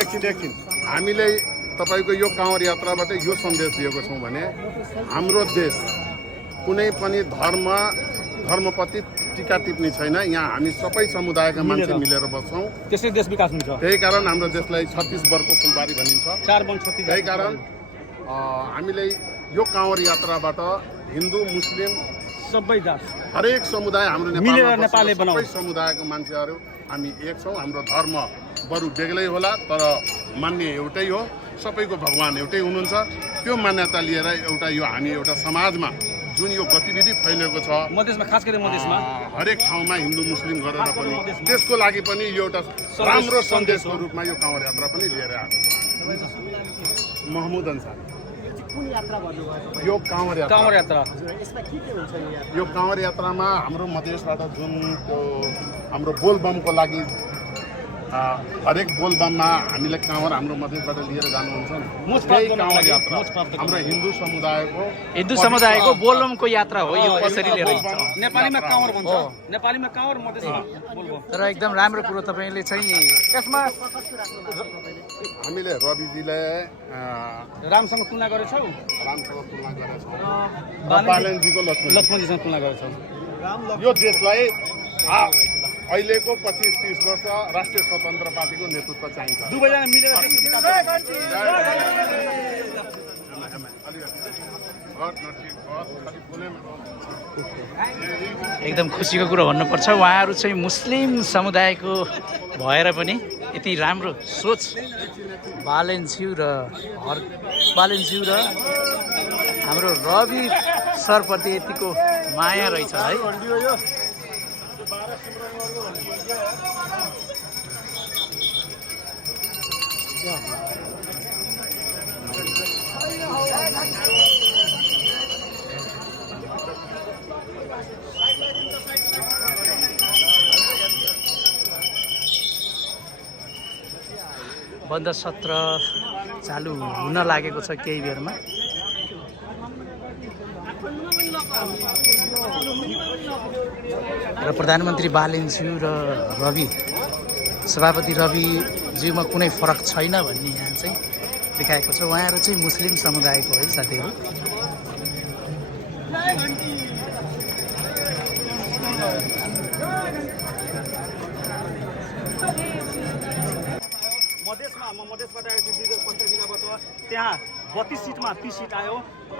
एकछिन हामीले तपाईको यो काँवर यात्राबाट यो सन्देश दिएको छौं भने हाम्रो देश कुनै पनि धर्मप्रति टीका टिप्पणी छैन। यहाँ हामी सबै समुदायका मान्छे मिलेर बस्छौं, त्यसै देश विकास हुन्छ। त्यही कारण हाम्रो देशलाई छत्तीसगढको फुलबारी भनिन्छ। त्यही कारण हामीले यो काँवर यात्राबाट हिन्दू मुस्लिम सबै जात हरेक समुदाय हाम्रो नेपालमा सबै समुदायको मान्छेहरू हामी एक छौं। हाम्रो धर्म बरु बेग्लै होला तर मान्ने एउटै हो, सबैको भगवान एउटै हुनुहुन्छ। त्यो मान्यता लिएर हामी एउटा समाजमा जुन यो गतिविधि फैलिएको छ मधेसमा, खास गरी मधेसमा हरेक ठाउँमा हिन्दू मुस्लिम गरेर पनि त्यसको लागि पनि यो एउटा राम्रो सन्देशको रूपमा यो काँवर यात्रा पनि लिएर आएको छ। महमुद अन्सार यो काँवर यात्रा यो काँवर यात्रामा हाम्रो मधेसबाट जुन त्यो हाम्रो बोलबमको लागि हरेक बोलबममा हामीले काँवर हाम्रो मधेसबाट लिएर जानुहुन्छ नि, त्यही काँवर यात्रा हाम्रो हिन्दू समुदायको बोलबमको यात्रा हो। यो कसरी लिएर नेपालीमा काँवर भन्छ, नेपालीमा काँवर, मधेसमा बोलबम। तर एकदम राम्रो कुरो तपाईले चाहिँ यसमा हामीले रविजीलाई रामसँग तुलना गरेछौ, बालनजीको लक्ष्मणजीसँग तुलना गरेछौ। यो देशलाई अहिलेको 25-30 वर्ष राष्ट्रिय स्वतन्त्र पार्टीको नेतृत्व चाहिन्छ। दुवैजना मिलेर एकदम खुसीको कुरो भन्नुपर्छ। उहाँहरू चाहिँ मुस्लिम समुदायको भएर पनि यति राम्रो सोच बालेन्ज्यू र हाम्रो रवि सरप्रति यतिको माया रहेछ है। बन्द सत्र चालु हुन लागेको छ केही बेरमा। र प्रधानमन्त्री बालेन्ज्यू र सभापति रविज्यूमा कुनै फरक छैन भन्ने यहाँ चाहिँ देखाएको छ। उहाँहरू चाहिँ मुस्लिम समुदायको है साथीहरू। मधेसबाट आएको थिएँ, विगत 25 जिल्लाबाट। त्यहाँ 32 सिटमा 30 सिट आयो।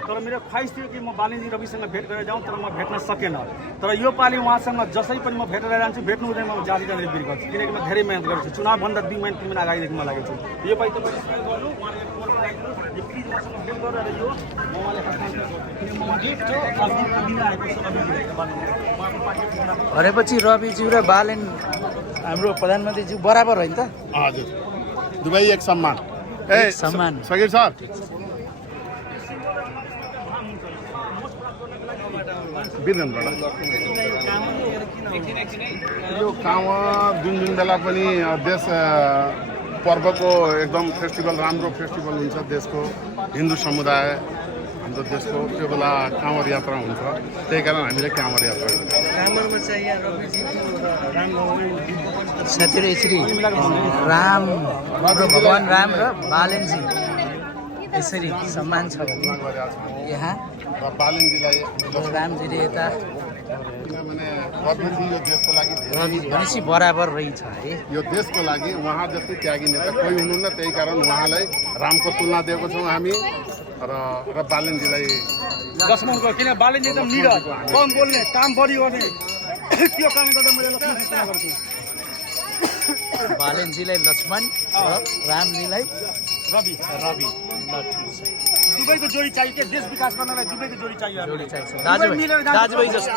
तर मेरो ख्वाइस थियो कि म बालेन्जी रविसँग भेट गरेर जाउँ, तर म भेट्न सकेन। तर यो पालि उहाँसँग जसै पनि म भेटेर जान्छु, भेट्नु हुँदैन म जाली बिर गर्छु, किनकि म धेरै मेहनत गर्छु। चुनावभन्दा 2 महिना 3 महिना अगाडिदेखि म लागेको छु। यो पालि तपाईँले सहयोग गर्नु, उहाँले प्लिज उहाँसँग भेट गरेर यो भनेपछि रविज्यू र बालेन हाम्रो प्रधानमन्त्रीज्यू बराबर होइन त? हजुर, दुवै एक सम्मान। सगिर सर यो काँवर जुन बेला पनि देश पर्वको एकदम फेस्टिभल, राम्रो फेस्टिभल हुन्छ देशको, हिन्दू समुदाय हाम्रो देशको, त्यो बेला काँवर यात्रा हुन्छ। त्यही कारण हामीले काँवर यात्रा काँवरमा चाहिँ यहाँ साथीहरू यसरी राम, हाम्रो भगवान राम र बालेन्जी यसरी सम्मान छ भने यहाँ रामजीले यता रवि भनेपछि बराबर रहेछ है। यो देशको लागि उहाँ जति त्यागी नेता कोही हुनुहुन्न, त्यही कारण उहाँलाई रामको तुलना दिएको छौँ हामी र बालेन्जीलाई लक्ष्मणको। किन बालेन्जी एकदम निडर, कम बोल्ने, काम बढी गर्ने, त्यो कारणले गर्दा मैले लक्ष्मणको तुलना गर्छु। बालेन्जीलाई लक्ष्मण र रामजीलाई रवि। दुबईको जोडी चाहियो के देश विकास गर्नलाई? दुबईको जोडी चाहियो, दाजुभाइ जस्तो।